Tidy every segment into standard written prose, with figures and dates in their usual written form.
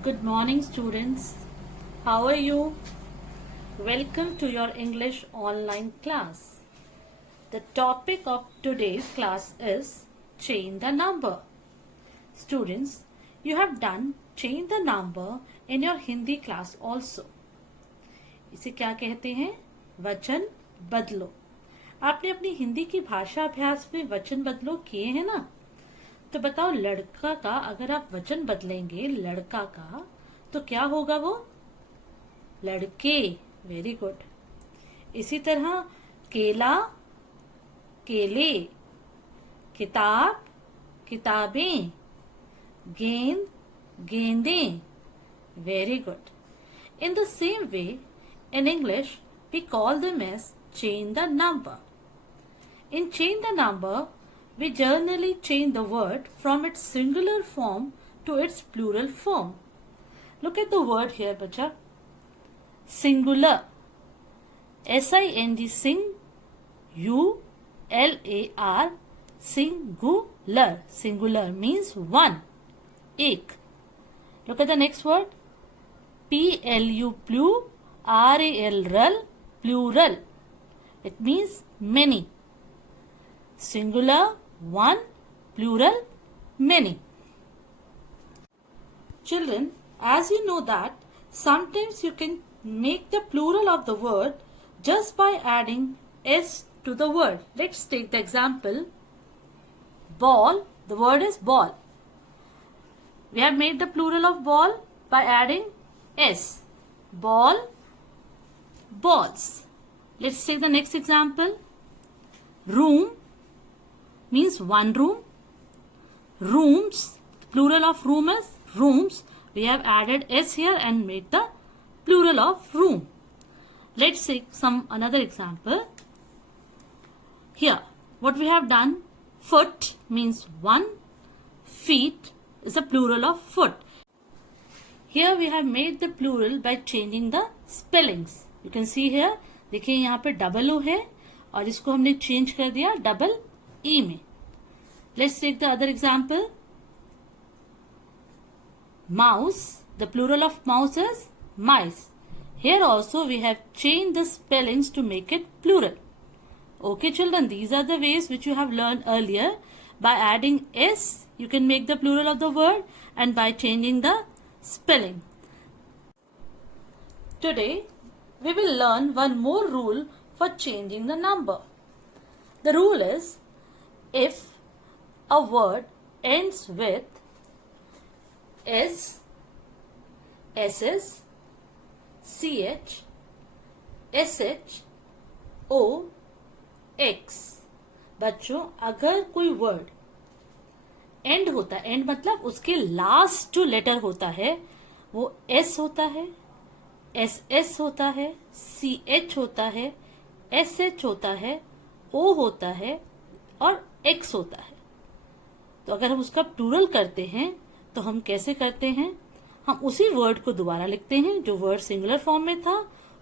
Good morning, students. How are you? Welcome to your English online class. The topic of today's class is Change the Number. Students, you have done Change the Number in your Hindi class also. इसे क्या कहते हैं? वचन बदलो. आपने अपनी हिंदी की भाषा अभ्यास में वचन बदलो किए हैं ना? तो बताओ, लड़का का अगर आप वचन बदलेंगे लड़का का तो क्या होगा? वो लड़के. Very good. इसी तरह केला केले, किताब किताबें, गेंद गेंदें. Very good. In the same way, in English, we call them as change the number. In change the number, we generally change the word from its singular form to its plural form. Look at the word here, bacha. Singular. S-I-N-G, sing, U-L-A-R, singular. Singular means one, ek. Look at the next word. P-L-U, plu, R-A-L, plural. It means many. Singular, one, plural, many. Children, as you know that sometimes you can make the plural of the word just by adding s to the word. Let's take the example. Ball, the word is ball. We have made the plural of ball by adding s. Ball, balls. Let's take the next example. Room means one room. Rooms, plural of room is rooms. We have added s here and made the plural of room. Let's take another example. Here, what we have done, foot means one, feet is a plural of foot. Here we have made the plural by changing the spellings. You can see here, देखिए यहाँ पे double O है और इसको हमने change कर दिया double E में. Let's take the other example. Mouse, the plural of mouse is mice. Here also we have changed the spellings to make it plural. Okay children, these are the ways which you have learned earlier. By adding s, you can make the plural of the word, and by changing the spelling. Today, we will learn one more rule for changing the number. The rule is, if a word ends with s, ss, ch, sh, o, x. बच्चों, अगर कोई word and होता है, and मतलब उसके last जो letter होता है वो एस होता है, एस एस होता है, सी एच होता है, एस एच होता है, ओ होता है और एक्स होता है, तो अगर हम उसका प्लूरल करते हैं तो हम कैसे करते हैं? हम उसी वर्ड को दोबारा लिखते हैं जो वर्ड सिंगुलर फॉर्म में था,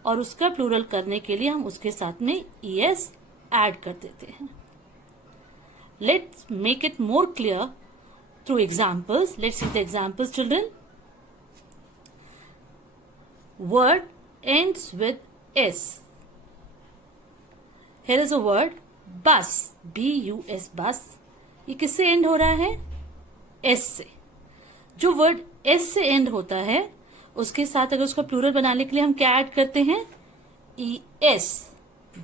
और उसका प्लूरल करने के लिए हम उसके साथ में es ऐड कर देते हैं. Let's make it more clear through examples. Let's see the examples, children. Word ends with s. Here is a word bus, B-U-S, bus. ये किससे एंड हो रहा है? s से. जो वर्ड s से एंड होता है उसके साथ अगर उसका प्लूरल बनाने के लिए हम क्या ऐड करते हैं? es.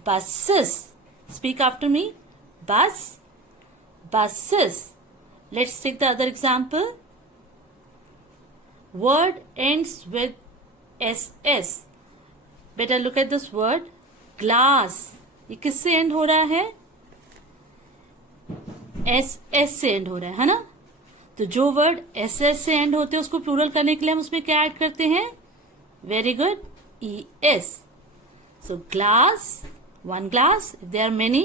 buses. Speak after me. bus, buses. Let's take the other example. Word ends with ss. Better look at this word glass. ये किससे एंड हो रहा है? एस एस से एंड हो रहा है ना? तो जो वर्ड एस एस से एंड होते हैं उसको प्लूरल करने के लिए हम उसमें क्या ऐड करते हैं? Very good, E S. So glass, one glass. If there are many,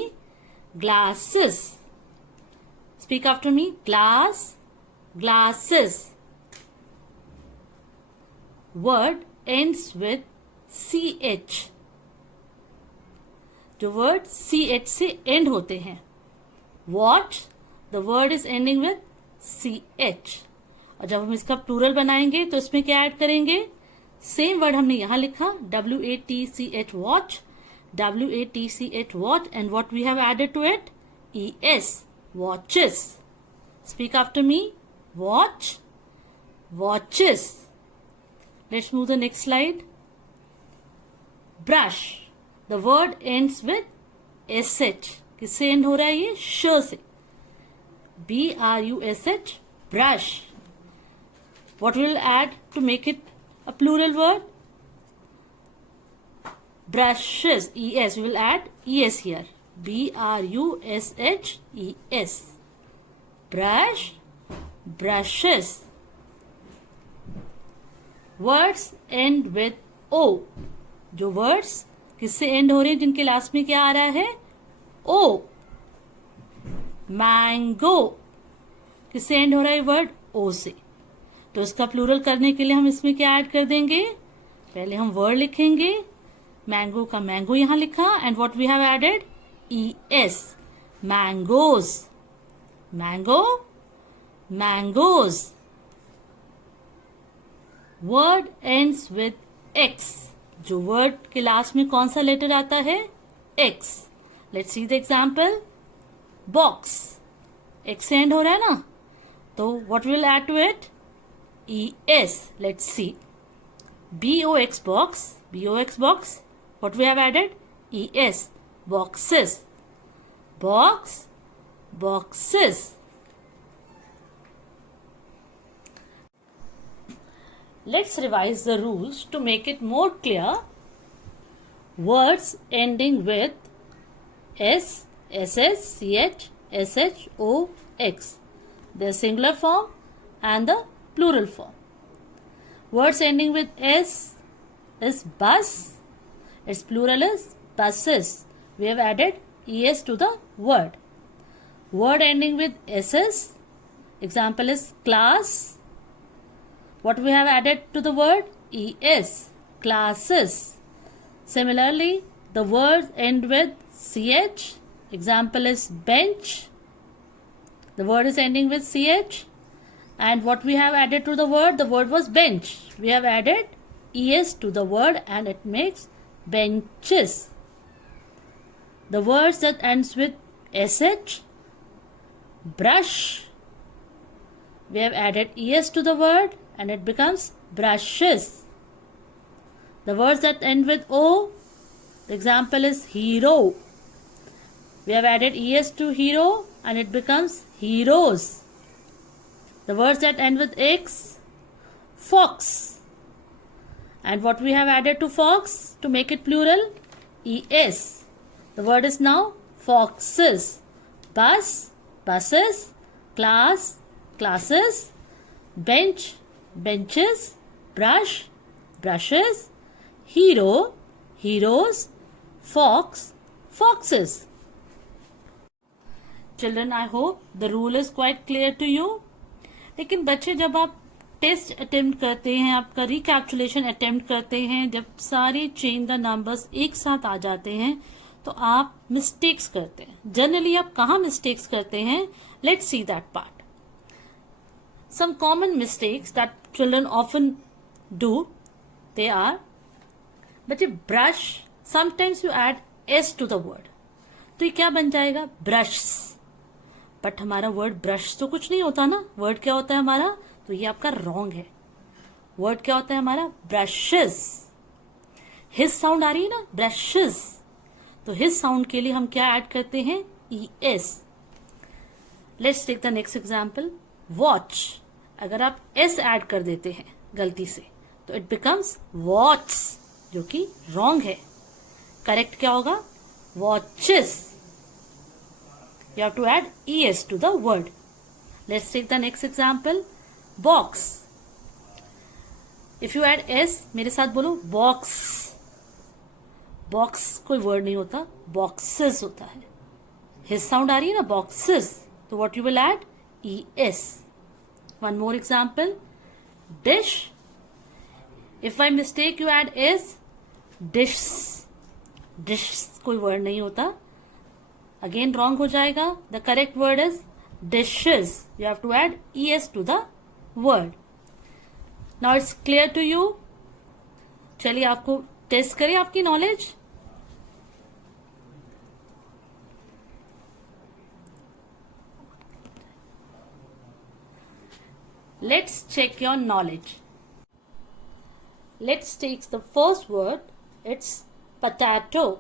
glasses. Speak after me. Glass, glasses. Word ends with ch. जो word ch से end होते हैं. Watch, the word is ending with ch. और जब हम इसका plural बनाएंगे तो इसमें क्या ऐड करेंगे, सेम वर्ड हमने यहां लिखा WATCH watch, WATCH watch, and what we have added to it, ES, watches. Speak after me. Watch, watches. Let's move the next slide. Brush. The word ends with SH. किससे and हो रहा है ये, श से, BRUSH, brush. What will add to make it a plural word? Brushes, ES. We will add ES here. BRUSHES. Brush, brushes. Words end with O. जो words किससे end हो रहे हैं, जिनके लास्ट में क्या आ रहा है, O. Mango. किससे end हो रहा है word, O से. तो इसका प्लूरल करने के लिए हम इसमें क्या ऐड कर देंगे, पहले हम वर्ड लिखेंगे, मैंगो का मैंगो यहां लिखा, and what we have added, ES, mangoes. Mango, mangoes. Word ends with X. जो वर्ड के लास्ट में कौन सा लेटर आता है, X. Let's see the example. Box. X से end हो रहा है ना, तो what will add to it, ES. Let's see. BOX box. BOX box. What we have added, ES. Boxes. Box, boxes. Let's revise the rules to make it more clear. Words ending with S, SS, CH, SH, O, X. The singular form and the plural form. Words ending with S is bus. Its plural is buses. We have added ES to the word. Word ending with SS, example is class. What we have added to the word, ES, classes. Similarly, the word end with CH, example is bench. The word is ending with CH, and what we have added to the word was bench. We have added ES to the word and it makes benches. The words that ends with SH, brush. We have added ES to the word and it becomes brushes. The words that end with O, the example is hero. We have added ES to hero and it becomes heroes. The words that end with X, fox. And what we have added to fox to make it plural, ES. The word is now foxes. Bus, buses. Class, classes. Bench, benches. Brush, brushes. Hero, heroes. Fox, foxes. Children, I hope the rule is quite clear to you. लेकिन बच्चे, जब आप test attempt करते हैं, आपका रिकैप्चुलेशन attempt करते हैं, जब सारे चेन द नंबर्स एक साथ आ जाते हैं तो आप मिस्टेक्स करते हैं. जनरली आप कहाँ मिस्टेक्स करते हैं, let's see that part. Some common mistakes that children often do, they are, बच्चे brush, sometimes you add S to the word, तो ये क्या बन जाएगा, ब्रश. बट हमारा वर्ड ब्रश तो कुछ नहीं होता ना, वर्ड क्या होता है हमारा, तो ये आपका रॉन्ग है. वर्ड क्या होता है हमारा, ब्रशेस. हिज साउंड आ रही है ना, ब्रशेस, तो हिज साउंड के लिए हम क्या ऐड करते हैं, ES. Let's take the next example, watch. अगर आप S ऐड कर देते हैं गलती से तो इट बिकम्स वॉच, जो कि रॉन्ग है. करेक्ट क्या होगा, watches. You have to add ES to the word. Let's take the next example. Box. If you add S, मेरे साथ बोलो box. Box कोई word नहीं होता, boxes होता है. His sound आ रही है ना, boxes. तो what you will add, ES. One more example. Dish. If by mistake you add S, dish. Dish कोई word नहीं होता, अगेन रॉन्ग हो जाएगा. The correct word is dishes. You have to add ES to the word. Now it's clear to you. चलिए आपको test करें आपकी knowledge. Let's check your knowledge. Let's take the first word. It's potato.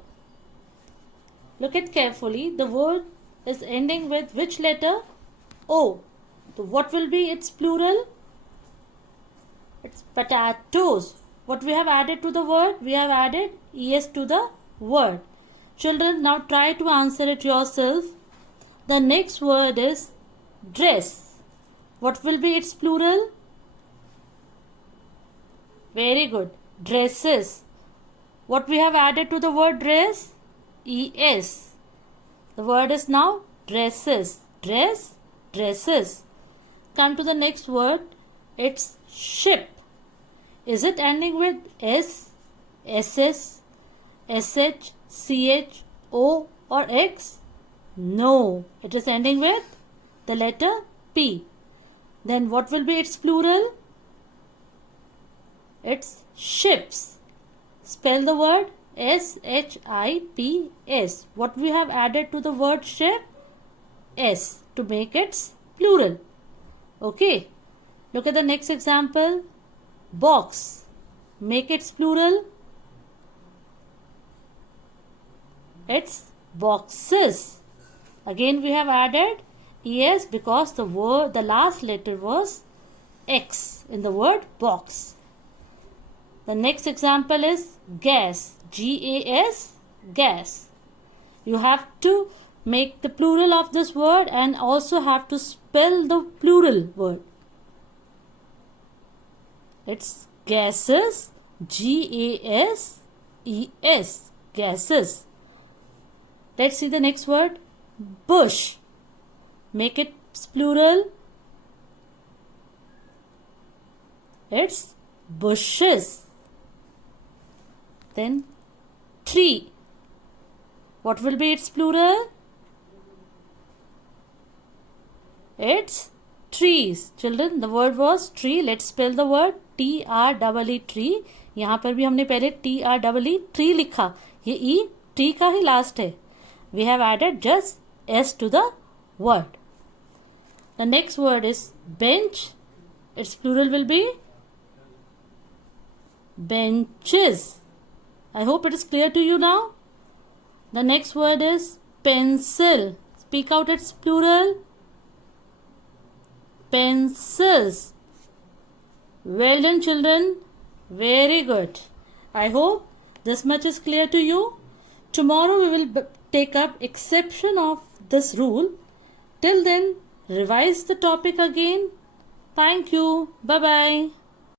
Look at carefully. The word is ending with which letter? O. So what will be its plural? It's potatoes. What we have added to the word? We have added es to the word. Children, now try to answer it yourself. The next word is dress. What will be its plural? Very good. Dresses. What we have added to the word dress? Es. The word is now dresses. Dress, dresses. Come to the next word. It's ship. Is it ending with S, SS, SH, CH, O or X? No. It is ending with the letter P. Then what will be its plural? It's ships. Spell the word S-H-I-P-S. What we have added to the word ship? S to make its plural. Okay. Look at the next example. Box. Make its plural. It's boxes. Again we have added es because the last letter was X in the word box. The next example is gas. G-A-S, gas. You have to make the plural of this word and also have to spell the plural word. It's gases. G-A-S-E-S, gases. Let's see the next word. Bush. Make it plural. It's bushes. Then tree. What will be its plural? It's trees. Children, the word was tree. Let's spell the word T-R-E-E, tree. यहाँ पर भी हमने पहले T-R-E-E, tree लिखा. ये E tree का ही last है. We have added just S to the word. The next word is bench. Its plural will be benches. I hope it is clear to you now. The next word is pencil. Speak out its plural. Pencils. Well done, children. Very good. I hope this much is clear to you. Tomorrow we will take up exception of this rule. Till then, revise the topic again. Thank you. Bye-bye.